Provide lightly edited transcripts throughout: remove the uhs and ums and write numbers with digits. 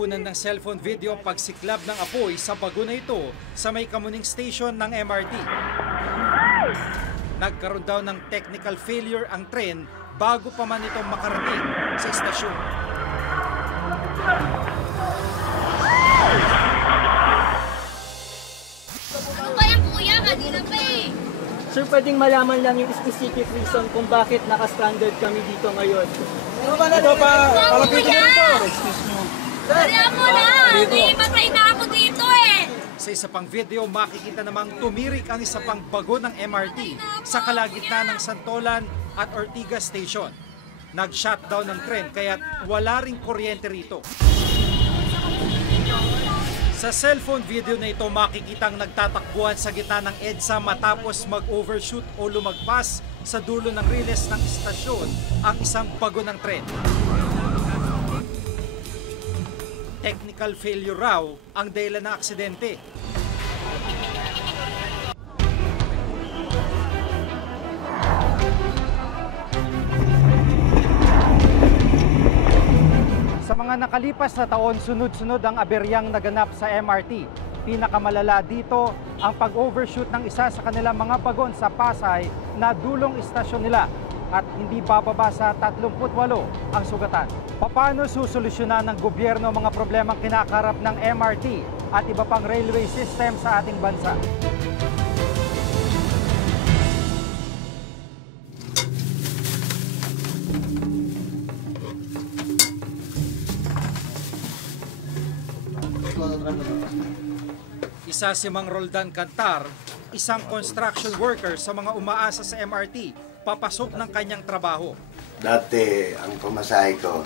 Natabunan ng cellphone video ang pagsiklab ng apoy sa bago na ito sa may Kamuning Station ng MRT. Nagkaroon daw ng technical failure ang tren bago pa man ito makarating sa istasyon. Ano ba yan kuya? Kanina pa eh. Sir, pwedeng malaman lang yung specific reason kung bakit naka-stranded kami dito ngayon. Ano ba na ito pa? Palapitin mo ito. Excuse me. Kaya mo na! Patay na ako dito eh! Sa isa pang video, makikita namang tumirik ang isa pang bago ng MRT sa kalagitnaan ng Santolan at Ortigas Station. Nag-shutdown ng tren kaya wala ring kuryente rito. Sa cellphone video na ito, makikitang nagtatakbuhan sa gitna ng EDSA matapos mag-overshoot o lumagpas sa dulo ng riles ng istasyon ang isang bago ng tren. Technical failure raw ang dahilan ng aksidente. Sa mga nakalipas na taon, sunod-sunod ang aberyang naganap sa MRT. Pinakamalala dito ang pag-overshoot ng isa sa kanilang mga bagon sa Pasay na dulong istasyon nila at hindi bababa sa 38 ang sugatan. Paano susolusyonan ng gobyerno mga problemang kinakaharap ng MRT at iba pang railway system sa ating bansa? Isa si Mang Roldan Cantar, isang construction worker sa mga umaasa sa MRT, papasok ng kanyang trabaho. Dati ang pamasahe ko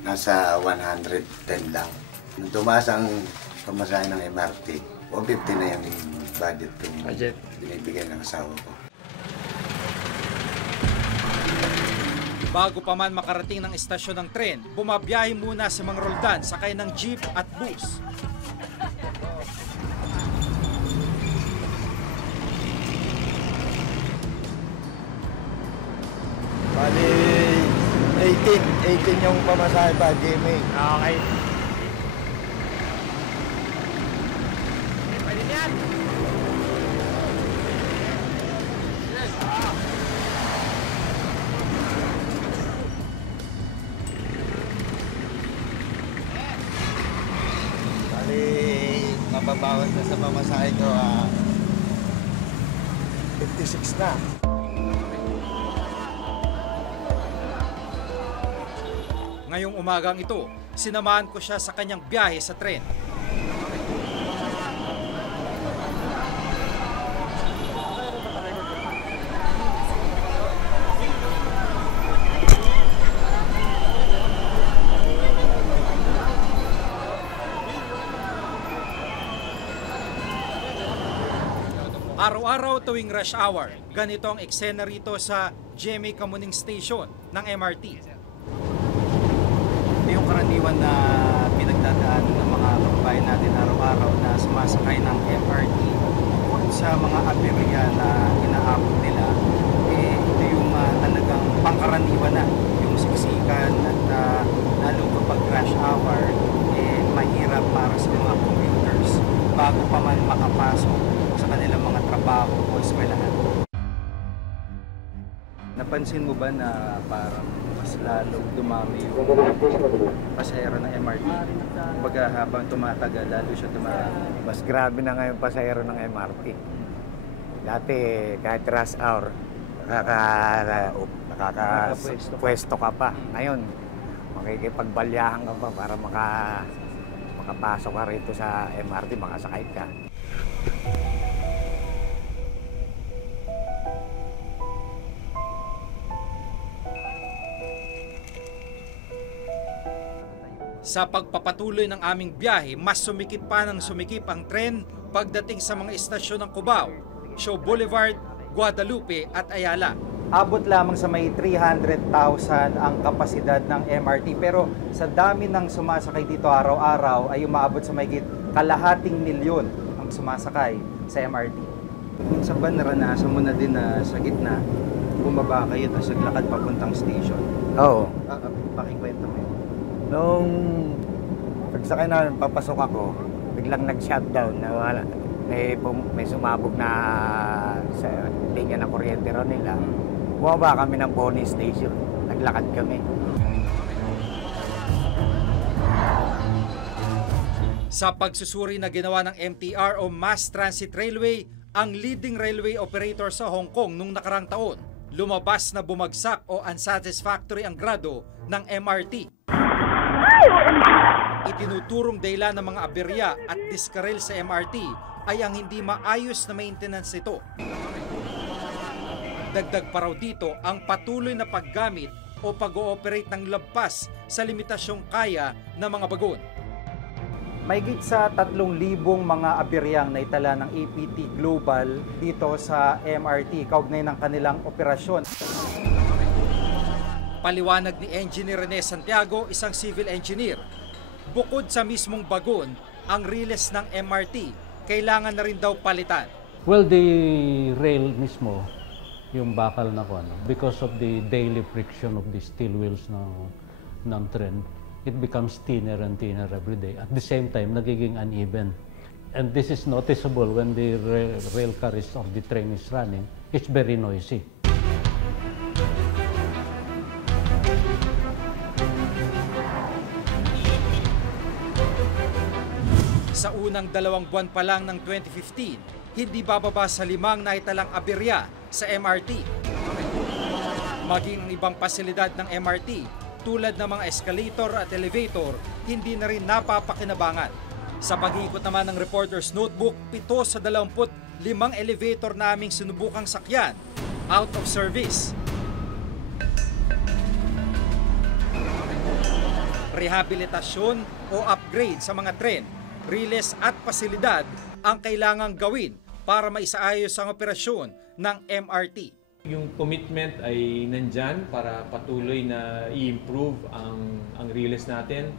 nasa 110 lang. Nung tumaas ang pamasahe ng MRT, 150 na yung budget kong binibigay ng asawa ko. Bago pa man makarating ng istasyon ng tren, bumabiyahe muna si Mang Roldan sakay ng jeep at bus. Bali, 18 yung pamasahe pa, Jimmy. Okay. Bali, mababawas na sa pamasahe ko, 56 na. Ngayong umagang ito, sinamahan ko siya sa kanyang biyahe sa tren. Araw-araw tuwing rush hour, ganito ang eksena rito sa GMA Kamuning Station ng MRT. Yung karaniwan na pinagdadaanan ng mga kababayan natin araw-araw na sumasakay ng MRT bukod sa mga aberya na inaabot nila, ito yung talagang pangkaraniwan na yung siksikan at lalo kapag rush hour, mahirap para sa mga commuters bago pa man makapasok sa kanilang mga trabaho o eskwelahan. Napansin mo ba na parang mas lalong dumami yung pasahero ng MRT? Kumbaga habang tumatagal, lalo siya dumami. Mas grabe na ngayon pasahero ng MRT. Dati kahit rush hour, nakakapwesto ka pa. Ngayon, makikipagbalyahan ka pa para makapasok ka rito sa MRT, makasakay ka. Sa pagpapatuloy ng aming biyahe, mas sumikip pa ng sumikip ang tren pagdating sa mga istasyon ng Cubao, Show Boulevard, Guadalupe at Ayala. Abot lamang sa may 300,000 ang kapasidad ng MRT, pero sa dami ng sumasakay dito araw-araw ay umaabot sa may 250,000 ang sumasakay sa MRT. Minsan ba naranasan mo na din na sa gitna, bumaba kayo at naglakad papuntang station? Oo. Pakikwento mo yun. Noong Pagsakay namin, papasok ako, biglang nag-shutdown. Nawala. May sumabog na sa linya ng kuryente ron nila. Bumaba kami ng Bonnie Station. Naglakad kami. Sa pagsusuri na ginawa ng MTR o Mass Transit Railway, ang leading railway operator sa Hong Kong nung nakarang taon, lumabas na bumagsak o unsatisfactory ang grado ng MRT. Itinuturong dahilan ng mga aberya at diskarel sa MRT ay ang hindi maayos na maintenance nito. Dagdag pa raw dito ang patuloy na paggamit o pag-ooperate ng labpas sa limitasyong kaya ng mga bagon. Mahigit sa 3,000 mga aberyang naitala ng APT Global dito sa MRT kaugnay ng kanilang operasyon. Paliwanag ni Engineer Rene Santiago, isang civil engineer, bukod sa mismong bagon, ang riles ng MRT kailangan na rin daw palitan. Well, the rail mismo, yung bakal na because of the daily friction of the steel wheels ng tren, it becomes thinner and thinner every day. At the same time, nagiging uneven. And this is noticeable when the rail carriage of the train is running. It's very noisy. Sa unang 2 buwan pa lang ng 2015, hindi bababa sa 5 naitalang aberya sa MRT. Maging ang ibang pasilidad ng MRT, tulad ng mga escalator at elevator, hindi na rin napapakinabangan. Sa pag-iikot naman ng Reporter's Notebook, 7 sa 25 elevator naming sinubukang sakyan, out of service. Rehabilitasyon o upgrade sa mga tren, riles at pasilidad ang kailangang gawin para maisaayos ang operasyon ng MRT. Yung commitment ay nandyan para patuloy na i-improve ang riles natin.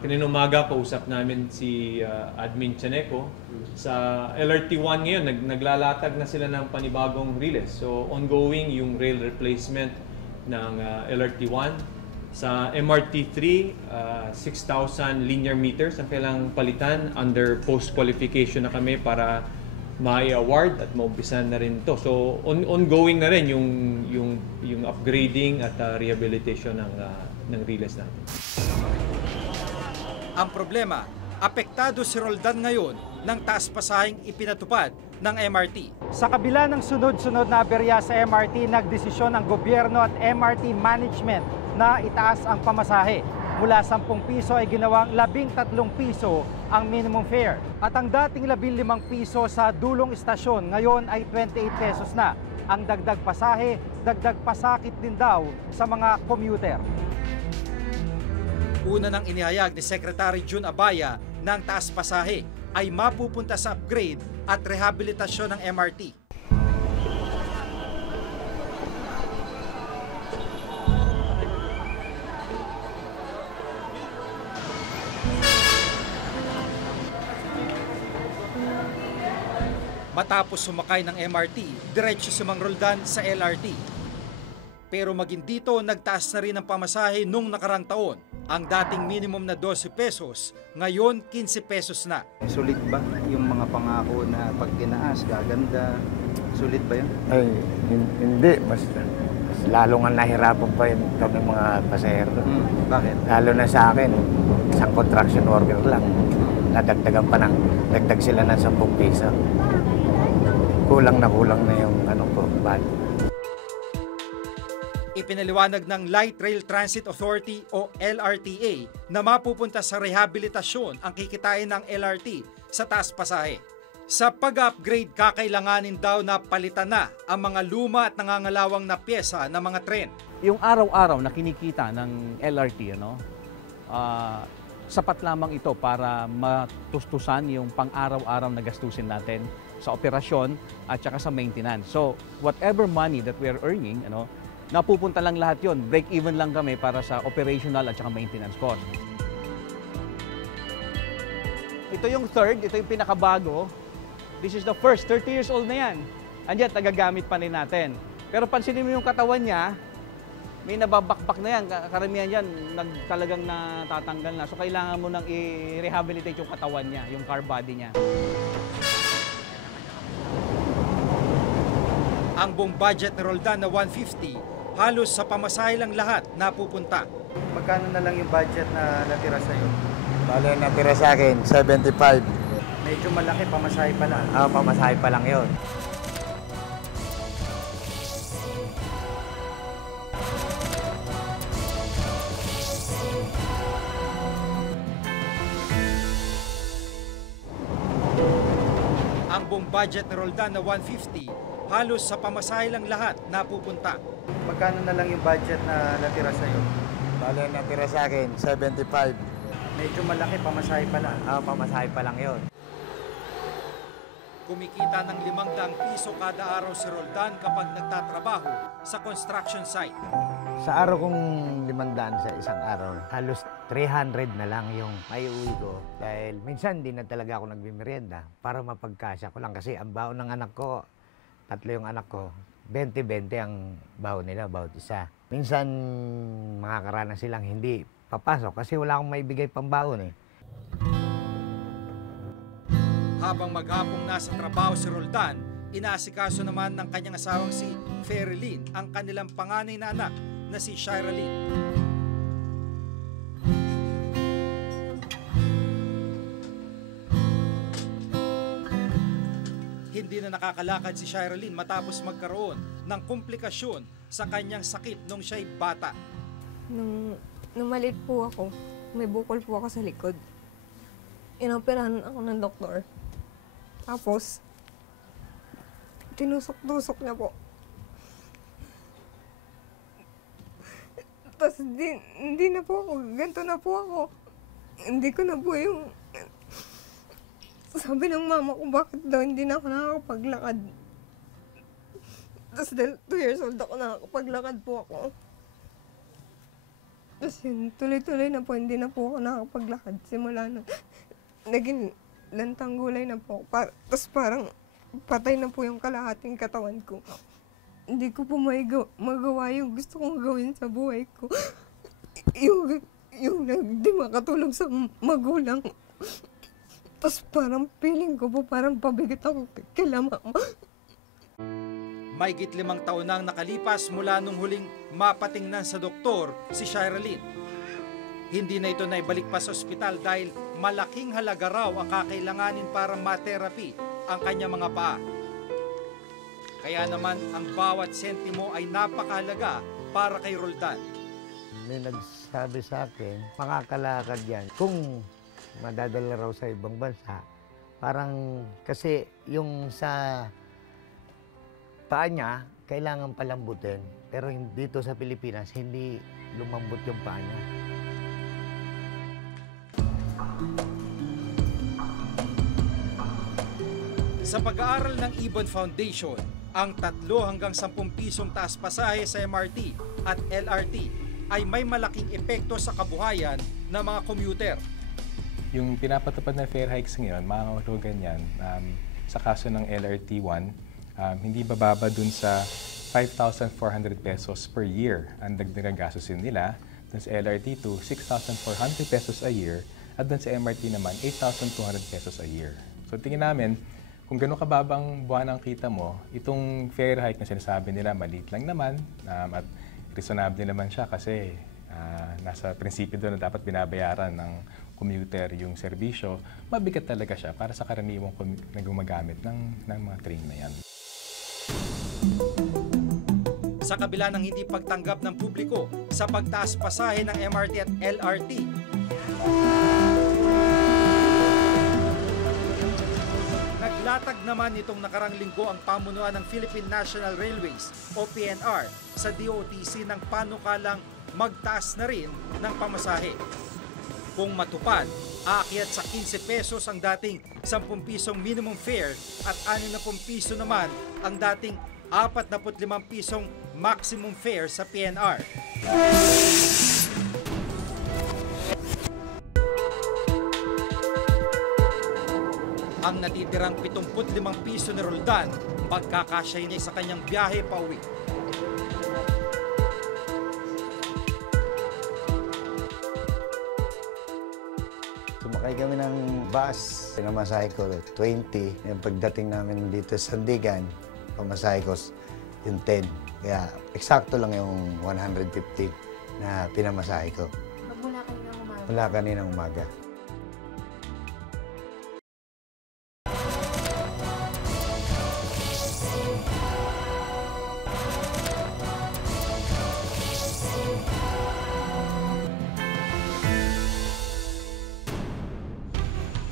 Kanina umaga kausap namin si Admin Chaneco. Sa LRT1 ngayon, naglalatag na sila ng panibagong riles. So ongoing yung rail replacement ng LRT1. Sa MRT3, 6,000 linear meters ang kailangang palitan. Under post-qualification na kami para ma-award at maumpisan na rin to. So ongoing na rin yung upgrading at rehabilitation ng riles natin. Ang problema, apektado si Roldan ngayon ng taas pasahing ipinatupad ng MRT. Sa kabila ng sunod-sunod na aberya sa MRT, nagdesisyon ang gobyerno at MRT management na itaas ang pamasahe. Mula 10 piso ay ginawang 13 piso ang minimum fare. At ang dating 15 piso sa dulong istasyon ngayon ay 28 pesos na. Ang dagdag pasahe, dagdag pasakit din daw sa mga commuter. Una nang inihayag ni Secretary Jun Abaya ng taas pasahe ay mapupunta sa upgrade at rehabilitasyon ng MRT. Matapos sumakay ng MRT, diretso si Mang Roldan sa LRT. Pero maging dito, nagtaas na rin ang pamasahe nung nakarang taon. Ang dating minimum na 12 pesos, ngayon 15 pesos na. Sulit ba yung mga pangako na pag tinaas, gaganda? Sulit ba yun? Ay, hindi. Mas lalo nga nahirapan pa yun kami mga pasahero. Bakit? Lalo na sa akin, isang construction worker lang. Nadagdagan pa ng, dagdag sila ng 10 piso. Kulang na yung value. Ipinaliwanag ng Light Rail Transit Authority o LRTA na mapupunta sa rehabilitasyon ang kikitain ng LRT sa taas pasahe. Sa pag-upgrade, kakailanganin daw na palitan na ang mga luma at nangangalawang na pyesa ng mga tren. Yung araw-araw na kinikita ng LRT, sapat lamang ito para matustusan yung pang-araw-araw na gastusin natin sa operasyon at saka sa maintenance. So, whatever money that we are earning, napupunta lang lahat yon. Break-even lang kami para sa operational at saka maintenance cost. Ito yung third, ito yung pinakabago. This is the first, 30 years old na yan. Andiyan, nagagamit pa rin natin. Pero pansinin mo yung katawan niya, may nababakbak na yan. Karamihan yan, talagang natatanggal na. So kailangan mo nang i-rehabilitate yung katawan niya, yung car body niya. Ang buong budget ni Roldan na 150, halos sa pamasahe lang lahat napupunta. Magkano na lang yung budget na natira sa'yo? Bale, natira sa akin, 75. Medyo malaki, pamasahe pa lang. Pamasahe pa lang yun. Ang buong budget ni Roldan na 150, halos sa pamasahe lang lahat napupunta. Magkano na lang yung budget na natira sa'yo? Bale, natira sa akin, 75. Medyo malaki, pamasahe pa lang. Pamasahe pa lang yun. Kumikita ng 500 piso kada araw si Roldan kapag nagtatrabaho sa construction site. Sa araw kong 500 sa isang araw, halos 300 na lang yung maiuwi ko. Dahil minsan di na talaga ako nagmimerienda para mapagkasya ko lang. Kasi ang baon ng anak ko, 3 yung anak ko, 20-20 ang baon nila, bawat isa. Minsan makakaranas silang hindi papasok kasi wala akong maibigay pambaon eh. Habang maghapong nasa trabaho si Roldan, inaasikaso naman ng kanyang asawang si Ferilyn ang kanilang panganay na anak na si Shiralyn. Hindi na nakakalakad si Shiralyn matapos magkaroon ng komplikasyon sa kanyang sakit nung siya'y bata. Nung maliit po ako, may bukol po ako sa likod. Inoperahan ako ng doktor. Tapos, tinusok-tusok niya po. Tapos, hindi na po ako. Ganito na po ako. Hindi ko na po yung... Sabi ng mama ko, bakit daw hindi na ako nakakapaglakad. Tapos, dahil 2 years old ako, nakakapaglakad po ako. Tapos yun, tuloy-tuloy na po, hindi na po ako nakakapaglakad. Simula na, naging lantang gulay na po. Tapos parang patay na po yung kalahating katawan ko. Hindi ko po magawa yung gusto kong gawin sa buhay ko. Yung di makatulong sa magulang. Tapos parang feeling ko po, parang pabigat ako kila mama. Mahigit 5 taon nang nakalipas mula nung huling mapatingnan sa doktor si Shiralyn. Hindi na ito naibalik pa sa ospital dahil malaking halaga raw ang kakailanganin para ma-therapy ang kanyang mga paa. Kaya naman ang bawat sentimo ay napakahalaga para kay Roldan. May nagsabi sa akin, makakalakad yan kung madadala raw sa ibang bansa. Parang kasi yung sa paa niya, kailangan palambutin. Pero dito sa Pilipinas, hindi lumambot yung paa niya. Sa pag-aaral ng Ibon Foundation, ang 3 hanggang 10 pisong taas pasahe sa MRT at LRT ay may malaking epekto sa kabuhayan ng mga commuter. Yung pinapatupad na fare hikes ngayon, makakahulugan yan sa kaso ng LRT1, hindi bababa dun sa 5,400 pesos per year ang dagdagang gastusin nila. Dun sa LRT2, 6,400 pesos a year. At dun sa MRT naman, 8,200 pesos a year. So tingin namin, kung gano'n kababang buwan ang kita mo, itong fare hike na sinasabi nila, maliit lang naman at reasonable naman siya kasi nasa prinsipyo doon na dapat binabayaran ng commuter yung serbisyo, mabigat talaga siya para sa karaniwang na gumagamit ng mga train na yan. Sa kabila ng hindi pagtanggap ng publiko sa pagtaas pasahe ng MRT at LRT, naglatag naman itong nakarang linggo ang pamunuan ng Philippine National Railways o PNR sa DOTC ng panukalang magtaas na rin ng pamasahe. Kung matupad, aakyat sa 15 pesos ang dating 10 pisong minimum fare at 60 piso naman ang dating 45 pisong maximum fare sa PNR. Ang natitirang 75 piso ni Roldan, pagkakasya niya sa kanyang biyahe pauwi. sumakay kami ng bus. Pinamasahe ko 20. Yung pagdating namin dito sa Sandigan, pamasahe ko yung 10. Kaya eksakto lang yung 150 na pinamasahe ko. Mula kaninang umaga? Mula kaninang umaga.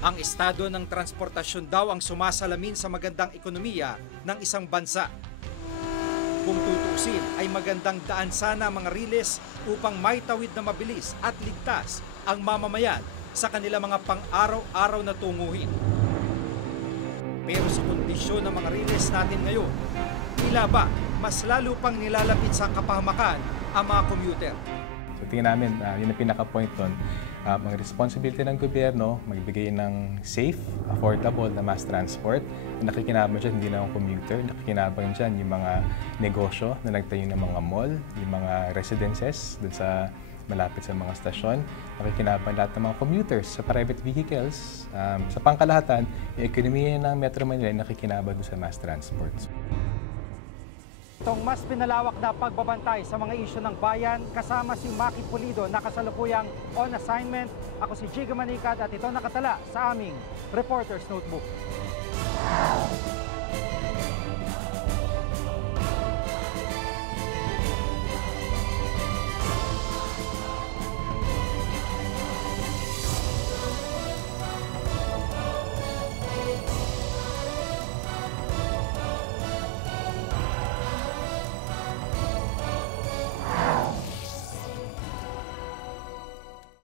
Ang estado ng transportasyon daw ang sumasalamin sa magandang ekonomiya ng isang bansa. Kung tutusin ay magandang daan sana mga riles upang maitawid na mabilis at ligtas ang mamamayan sa kanilang mga pang-araw-araw na tunguhin. Pero sa kondisyon ng mga riles natin ngayon, tila ba mas lalo pang nilalapit sa kapahamakan ang mga commuter. So tingin namin, yun ang pinaka-point doon. Ang responsibility ng gobyerno, magbigay ng safe, affordable na mass transport. Nakikinabang dyan, hindi na ang commuter. Nakikinabang dyan yung mga negosyo na nagtayo ng mga mall, yung mga residences dun sa malapit sa mga stasyon. Nakikinabang lahat ng mga commuters sa private vehicles. Sa pangkalahatan, yung ekonomiya ng Metro Manila nakikinabang dun sa mass transport. Itong mas pinalawak na pagbabantay sa mga isyu ng bayan, kasama si Maki Pulido na kasalukuyang on assignment. Ako si Jiga Manicad at ito nakatala sa aming Reporter's Notebook.